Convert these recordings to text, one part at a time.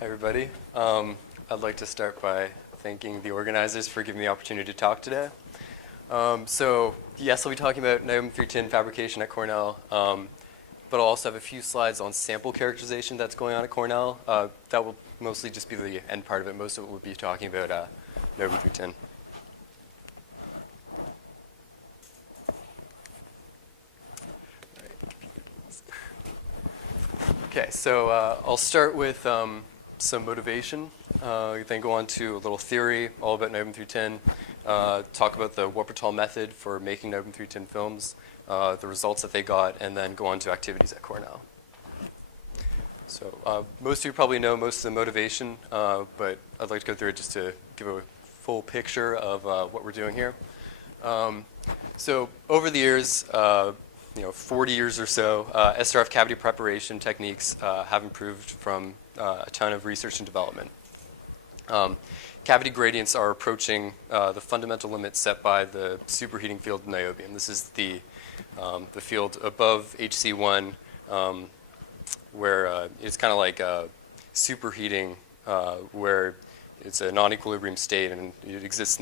Hi, everybody. I'd like to start by thanking the organizers for giving me the opportunity to talk today. Yes, I'll be talking about niobium 310 fabrication at Cornell, but I'll also have a few slides on sample characterization that's going on at Cornell. That will mostly just be the end part of it. Most of it will be talking about niobium 310. Okay, so I'll start with some motivation, then go on to a little theory all about niobium 310, talk about the Wuppertal method for making niobium 310 films, the results that they got, and then go on to activities at Cornell. So most of you probably know most of the motivation, but I'd like to go through it just to give a full picture of what we're doing here. So over the years, 40 years or so, SRF cavity preparation techniques have improved from a ton of research and development. Cavity gradients are approaching the fundamental limit set by the superheating field of niobium. This is the field above HC1, where it's kind of like superheating, where it's a non-equilibrium state, and it exists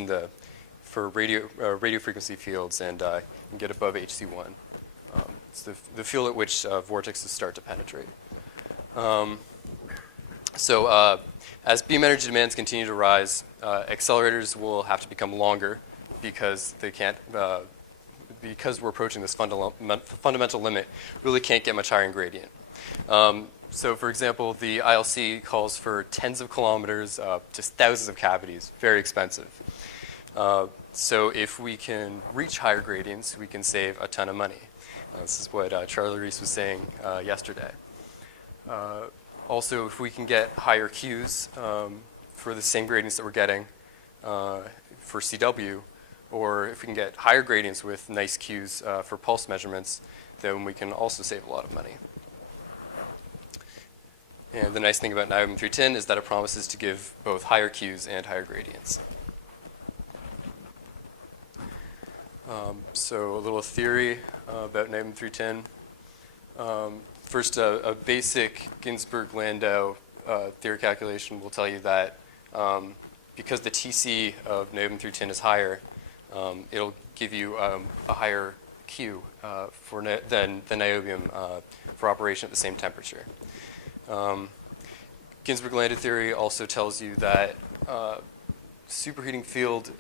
for radio frequency fields, and you can get above HC1. It's the field at which vortexes start to penetrate. As beam energy demands continue to rise, accelerators will have to become longer because they can't, because we're approaching this fundamental limit, really can't get much higher in gradient. So for example, the ILC calls for tens of kilometers, just thousands of cavities, very expensive. So if we can reach higher gradients, we can save a ton of money. This is what Charlie Reese was saying yesterday. Also, if we can get higher Qs for the same gradients that we're getting for CW, or if we can get higher gradients with nice Qs for pulse measurements, then we can also save a lot of money. And the nice thing about niobium 310 is that it promises to give both higher Qs and higher gradients. So a little theory about niobium 310. First, a basic Ginzburg-Landau theory calculation will tell you that because the TC of niobium 310 is higher, it'll give you a higher Q than niobium for operation at the same temperature. Ginzburg-Landau theory also tells you that superheating field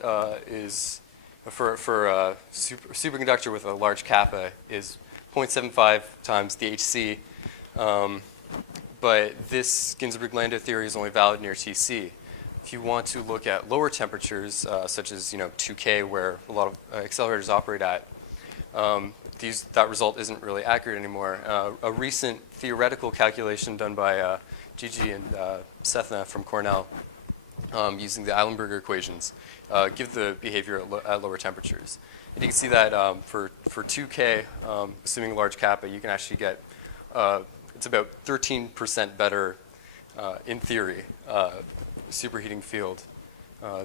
is for a superconductor with a large kappa is 0.75 times the HC, but this Ginzburg-Landau theory is only valid near TC. If you want to look at lower temperatures, such as 2K, where a lot of accelerators operate at, that result isn't really accurate anymore. A recent theoretical calculation done by Gigi and Sethna from Cornell, using the Eilenberger equations, give the behavior at lower temperatures. And you can see that for 2K, assuming large kappa, you can actually get, it's about 13% better, in theory, superheating field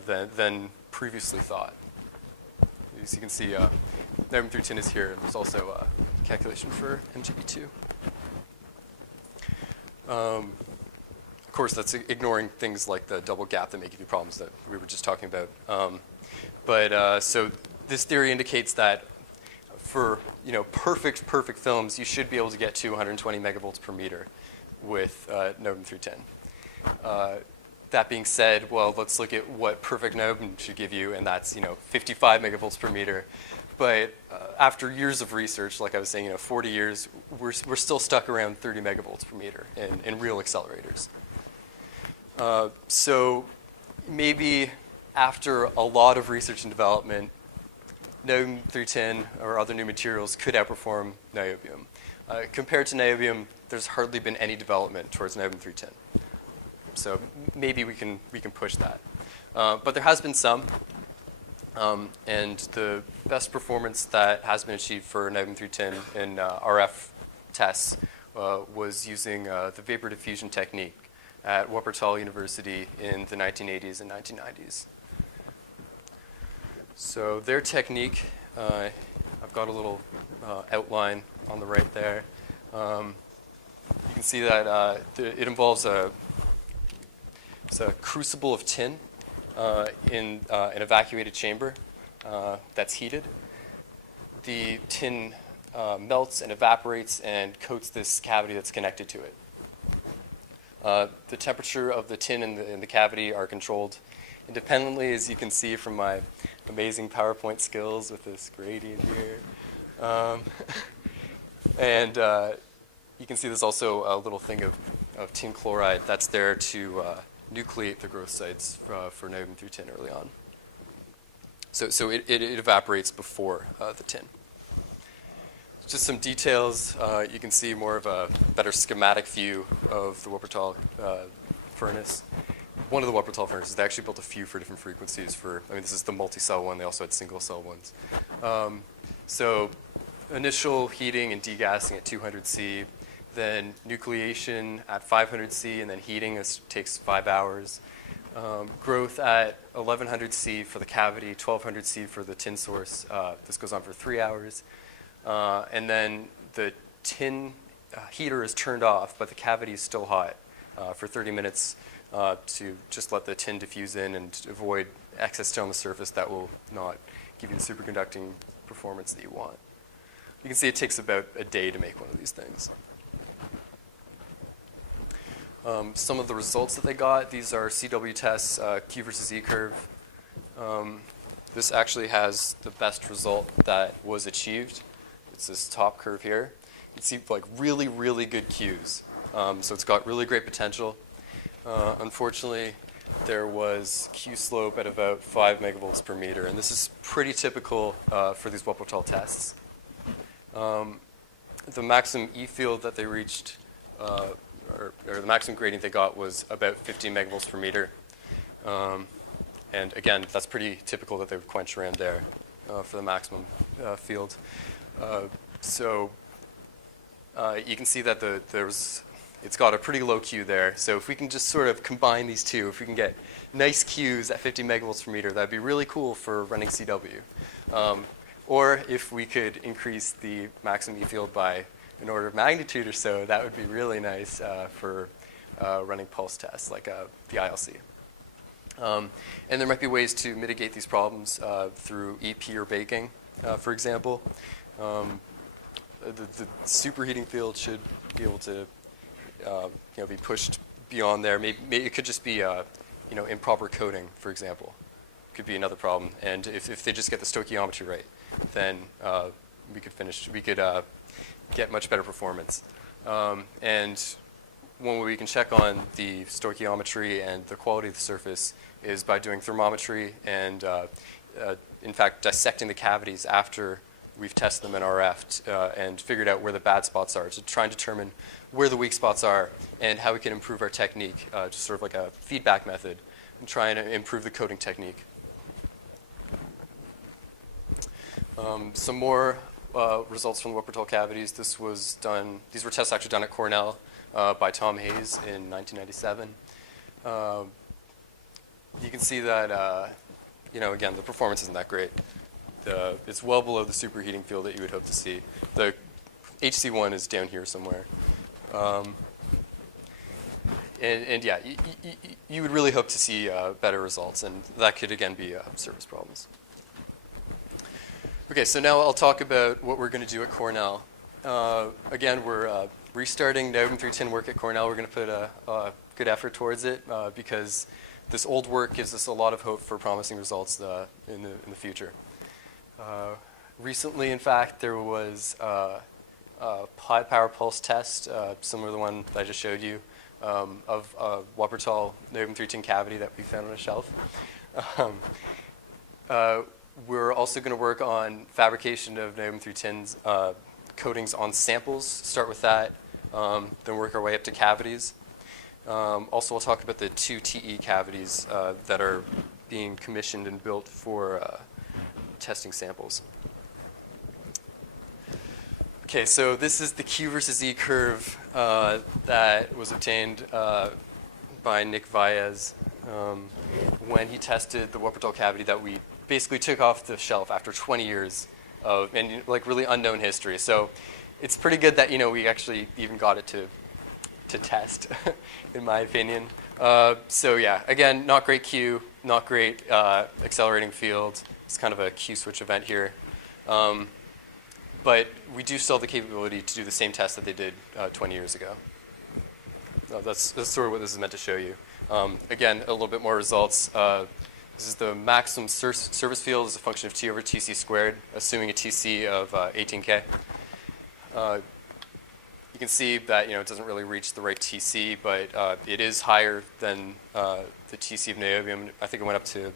than previously thought. As you can see, niobium 310 is here, and there's also a calculation for MGB2. Of course, that's ignoring things like the double gap that may give you problems that we were just talking about. So this theory indicates that for perfect films, you should be able to get to 120 megavolts per meter with niobium 310. That being said, well, let's look at what perfect niobium should give you, and that's 55 megavolts per meter. But after years of research, like I was saying, 40 years, we're still stuck around 30 megavolts per meter in real accelerators. So maybe after a lot of research and development, niobium 310 or other new materials could outperform niobium. Compared to niobium, there's hardly been any development towards niobium 310. So maybe we can push that. But there has been some, and the best performance that has been achieved for niobium 310 in RF tests was using the vapor diffusion technique at Wuppertal University in the 1980s and 1990s. So their technique, I've got a little outline on the right there. You can see that it involves it's a crucible of tin in an evacuated chamber that's heated. The tin melts and evaporates and coats this cavity that's connected to it. The temperature of the tin in the cavity are controlled independently, as you can see from my amazing PowerPoint skills with this gradient here. And you can see there's also a little thing of tin chloride that's there to nucleate the growth sites for niobium-3 tin early on. So it evaporates before the tin. Just some details. You can see more of a better schematic view of the Wuppertal furnace. One of the Wuppertal furnaces, they actually built a few for different frequencies this is the multi-cell one. They also had single-cell ones. So initial heating and degassing at 200 C, then nucleation at 500 C, and then heating takes 5 hours. Growth at 1100 C for the cavity, 1200 C for the tin source. This goes on for 3 hours. And then the tin heater is turned off, but the cavity is still hot for 30 minutes to just let the tin diffuse in and avoid excess tin on the surface that will not give you the superconducting performance that you want. You can see it takes about a day to make one of these things. Some of the results that they got, these are CW tests, Q versus E curve. This actually has the best result that was achieved. It's this top curve here. You can see like really, really good Qs. So it's got really great potential. Unfortunately, there was Q slope at about 5 megavolts per meter, and this is pretty typical for these Wuppertal tests. The maximum E field that they reached, or the maximum gradient they got, was about 15 megavolts per meter. And again, that's pretty typical that they would quench around there for the maximum field. So you can see that it's got a pretty low Q there. So if we can just sort of combine these two, if we can get nice Qs at 50 megavolts per meter, that'd be really cool for running CW. Or if we could increase the maximum E field by an order of magnitude or so, that would be really nice for running pulse tests like the ILC. And there might be ways to mitigate these problems through EP or baking, for example. The superheating field should be able to be pushed beyond there. Maybe it could just be improper coating, for example. Could be another problem. And if they just get the stoichiometry right, then we could get much better performance. And one way we can check on the stoichiometry and the quality of the surface is by doing thermometry and, in fact, dissecting the cavities after we've tested them in RF and figured out where the bad spots are to try and determine where the weak spots are and how we can improve our technique, just sort of like a feedback method, and try and improve the coating technique. Some more results from the Wuppertal cavities. These were tests actually done at Cornell by Tom Hayes in 1997. You can see that, again, the performance isn't that great. It's well below the superheating field that you would hope to see. The HC1 is down here somewhere. And yeah, you would really hope to see better results, and that could, again, be service problems. Okay, so now I'll talk about what we're going to do at Cornell. Again, we're restarting niobium-3 tin work at Cornell. We're going to put a good effort towards it because this old work gives us a lot of hope for promising results in the future. Recently, in fact, there was a high power pulse test, similar to the one that I just showed you, of a Wuppertal niobium-3 tin cavity that we found on a shelf. We're also going to work on fabrication of niobium-3 tins coatings on samples. Start with that, then work our way up to cavities. Also, I'll talk about the 2 TE cavities that are being commissioned and built for testing samples. Okay, so this is the Q versus E curve that was obtained by Nick Valles when he tested the Wuppertal cavity that we basically took off the shelf after 20 years of really unknown history. So it's pretty good that we actually even got it to test, in my opinion. So yeah, again, not great Q, not great accelerating field. It's kind of a Q switch event here. But we do still have the capability to do the same test that they did 20 years ago. That's sort of what this is meant to show you. Again, a little bit more results. This is the maximum surface field as a function of T over Tc squared, assuming a Tc of 18K. You can see that it doesn't really reach the right Tc, but it is higher than the Tc of niobium. I think it went up to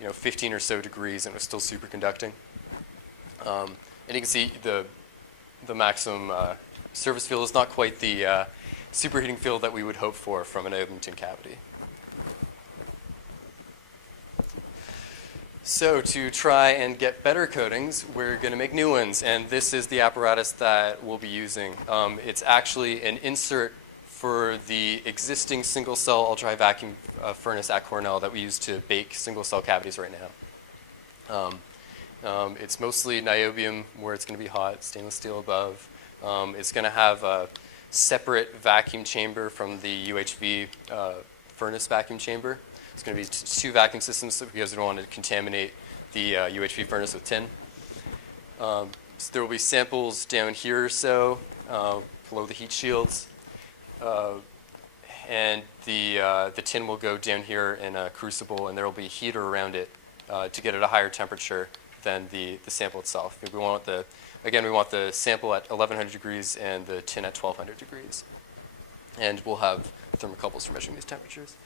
15 or so degrees, and it was still superconducting. And you can see the maximum surface field is not quite the superheating field that we would hope for from a niobium tin cavity. So to try and get better coatings, we're going to make new ones, and this is the apparatus that we'll be using. It's actually an insert for the existing single-cell ultra-high vacuum furnace at Cornell that we use to bake single-cell cavities right now. It's mostly niobium where it's going to be hot, stainless steel above. It's going to have a separate vacuum chamber from the UHV furnace vacuum chamber. It's going to be two vacuum systems because we don't want to contaminate the UHV furnace with tin. So there will be samples down here or so below the heat shields. And the tin will go down here in a crucible, and there will be a heater around it to get it a higher temperature than the sample itself. We want the sample at 1100 degrees and the tin at 1200 degrees. And we'll have thermocouples for measuring these temperatures.